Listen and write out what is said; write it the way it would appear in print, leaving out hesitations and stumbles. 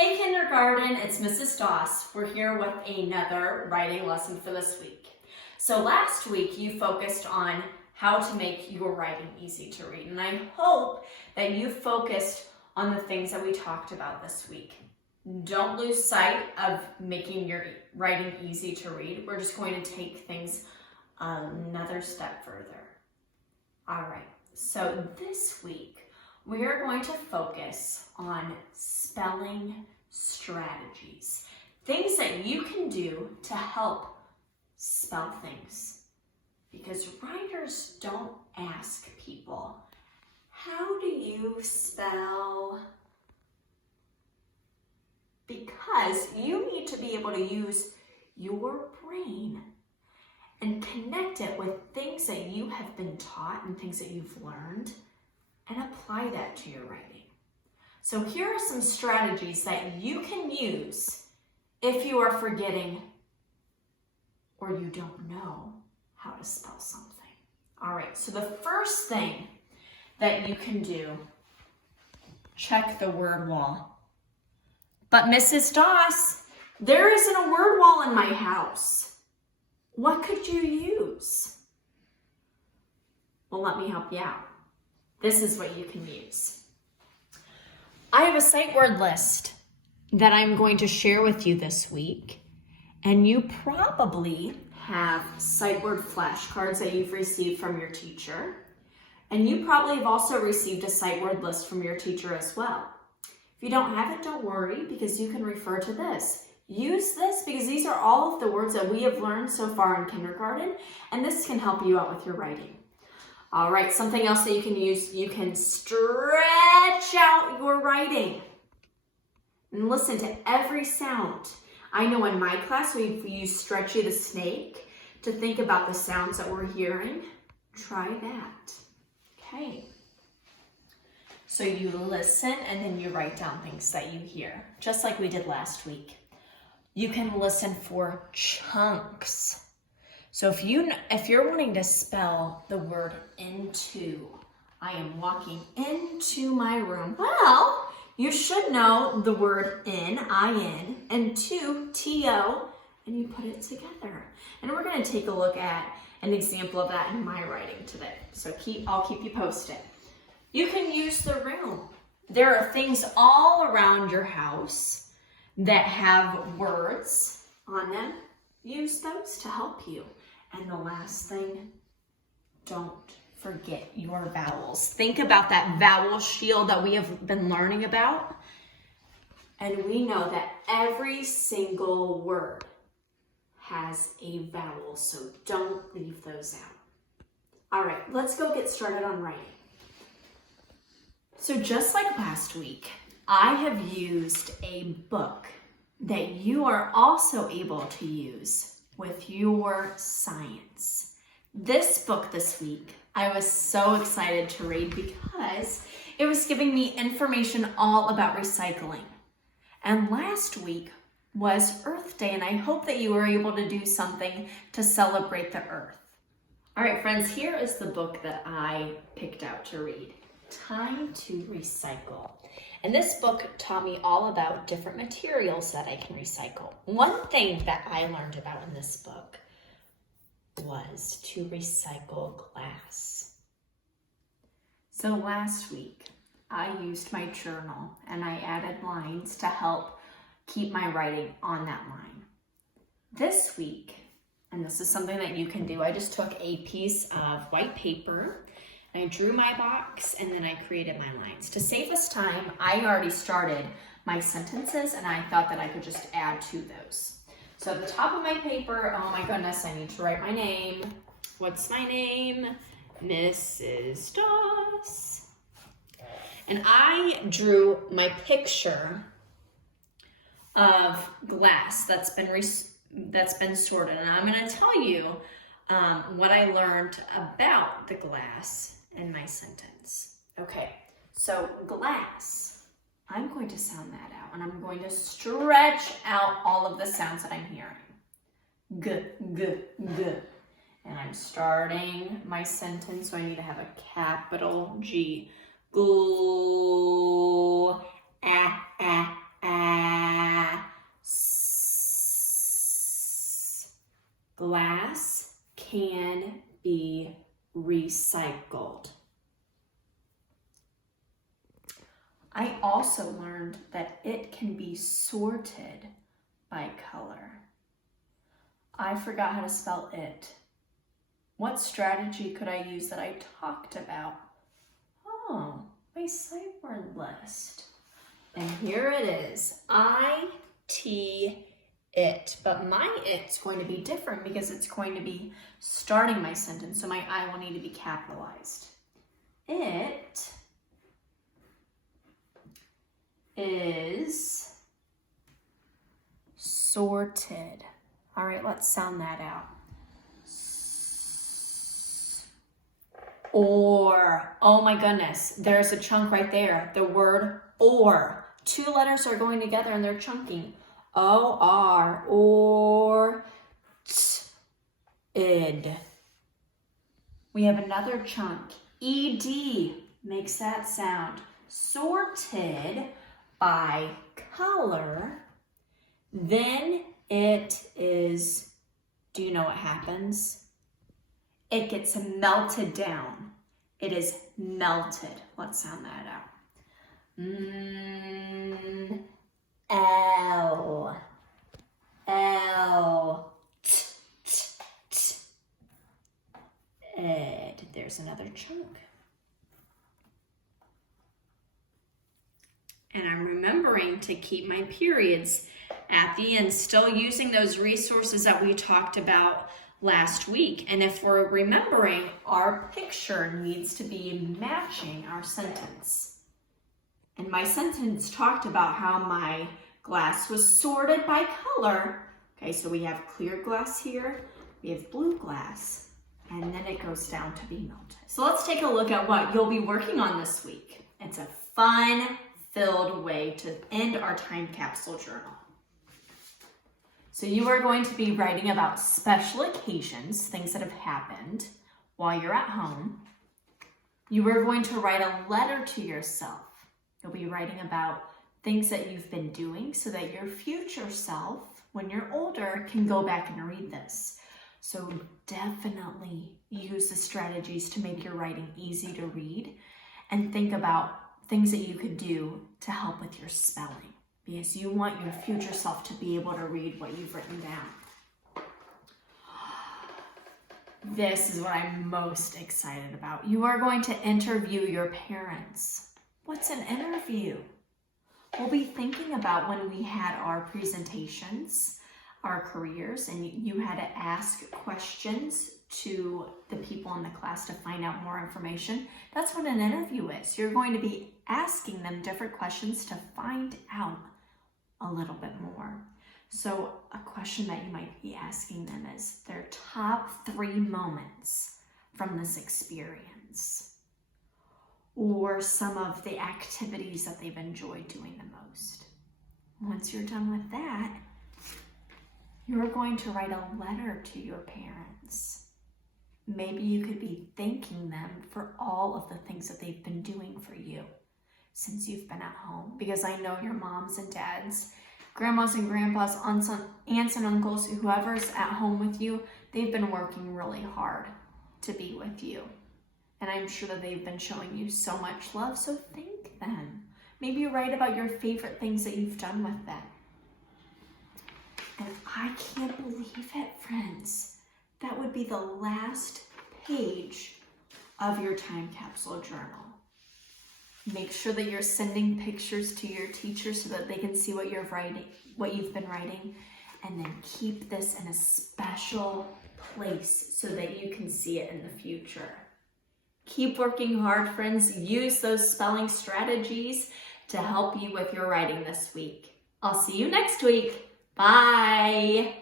Hey kindergarten, it's Mrs. Doss. We're here with another writing lesson for this week. So last week you focused on how to make your writing easy to read, and I hope that you focused on the things that we talked about this week. Don't lose sight of making your writing easy to read. We're just going to take things another step further. All right, so this week we are going to focus on spelling strategies, things that you can do to help spell things. Because writers don't ask people, how do you spell? Because you need to be able to use your brain and connect it with things that you have been taught and things that you've learned, and apply that to your writing. So here are some strategies that you can use if you are forgetting or you don't know how to spell something. All right, so the first thing that you can do, check the word wall. But Mrs. Doss, there isn't a word wall in my house. What could you use? Well, let me help you out. This is what you can use. I have a sight word list that I'm going to share with you this week. And you probably have sight word flashcards that you've received from your teacher. And you probably have also received a sight word list from your teacher as well. If you don't have it, don't worry, because you can refer to this. Use this because these are all of the words that we have learned so far in kindergarten, and this can help you out with your writing. All right, something else that you can use, you can stretch out your writing and listen to every sound. I know in my class we use Stretchy the Snake to think about the sounds that we're hearing. Try that. Okay. So you listen and then you write down things that you hear, just like we did last week. You can listen for chunks. So if you're wanting to spell the word into, I am walking into my room. Well, you should know the word in, I-N, and to, T-O, and you put it together. And we're going to take a look at an example of that in my writing today. So I'll keep you posted. You can use the room. There are things all around your house that have words on them. Use those to help you. And the last thing, don't forget your vowels. Think about that vowel shield that we have been learning about. And we know that every single word has a vowel, so don't leave those out. All right, let's go get started on writing. So just like last week, I have used a book that you are also able to use with your science. This book this week, I was so excited to read because it was giving me information all about recycling. And last week was Earth Day, and I hope that you were able to do something to celebrate the earth. All right, friends, here is the book that I picked out to read. Time to Recycle. And this book taught me all about different materials that I can recycle. One thing that I learned about in this book was to recycle glass. So last week, I used my journal and I added lines to help keep my writing on that line. This week, and this is something that you can do, I just took a piece of white paper and I drew my box and then I created my lines. To save us time, I already started my sentences and I thought that I could just add to those. So at the top of my paper, oh my goodness, I need to write my name. What's my name? Mrs. Doss. And I drew my picture of glass that's been sorted. And I'm gonna tell you what I learned about the glass in my sentence. Okay, so glass, I'm going to sound that out and I'm going to stretch out all of the sounds that I'm hearing. G, g, g. And I'm starting my sentence, so I need to have a capital G. Glue, ah, ah, ah. recycled. I also learned that it can be sorted by color. I forgot how to spell it. What strategy could I use that I talked about? Oh, my sight word list. And here it is, I-T it, but my it's going to be different because it's going to be starting my sentence, so my I will need to be capitalized. It is sorted. All right, let's sound that out. Or, oh my goodness, there's a chunk right there. The word or. 2 letters are going together and they're chunking. O-R, or, id. We have another chunk. E-D makes that sound. Sorted by color. Then it is, do you know what happens? It gets melted down. It is melted. Let's sound that out. L. L. T, t, t. Ed. There's another chunk. And I'm remembering to keep my periods at the end, still using those resources that we talked about last week. And if we're remembering, our picture needs to be matching our sentence. And my sentence talked about how my glass was sorted by color. Okay, so we have clear glass here, we have blue glass, and then it goes down to be melted. So let's take a look at what you'll be working on this week. It's a fun-filled way to end our time capsule journal. So you are going to be writing about special occasions, things that have happened while you're at home. You are going to write a letter to yourself. You'll be writing about things that you've been doing so that your future self, when you're older, can go back and read this. So definitely use the strategies to make your writing easy to read, and think about things that you could do to help with your spelling, because you want your future self to be able to read what you've written down. This is what I'm most excited about. You are going to interview your parents. What's an interview? We'll be thinking about when we had our presentations, our careers, and you had to ask questions to the people in the class to find out more information. That's what an interview is. You're going to be asking them different questions to find out a little bit more. So a question that you might be asking them is their top 3 moments from this experience, or some of the activities that they've enjoyed doing the most. Once you're done with that, you're going to write a letter to your parents. Maybe you could be thanking them for all of the things that they've been doing for you since you've been at home. Because I know your moms and dads, grandmas and grandpas, aunts and uncles, whoever's at home with you, they've been working really hard to be with you. And I'm sure that they've been showing you so much love, so thank them. Maybe write about your favorite things that you've done with them. And I can't believe it, friends. That would be the last page of your time capsule journal. Make sure that you're sending pictures to your teacher so that they can see what you've been writing, and then keep this in a special place so that you can see it in the future. Keep working hard, friends. Use those spelling strategies to help you with your writing this week. I'll see you next week. Bye.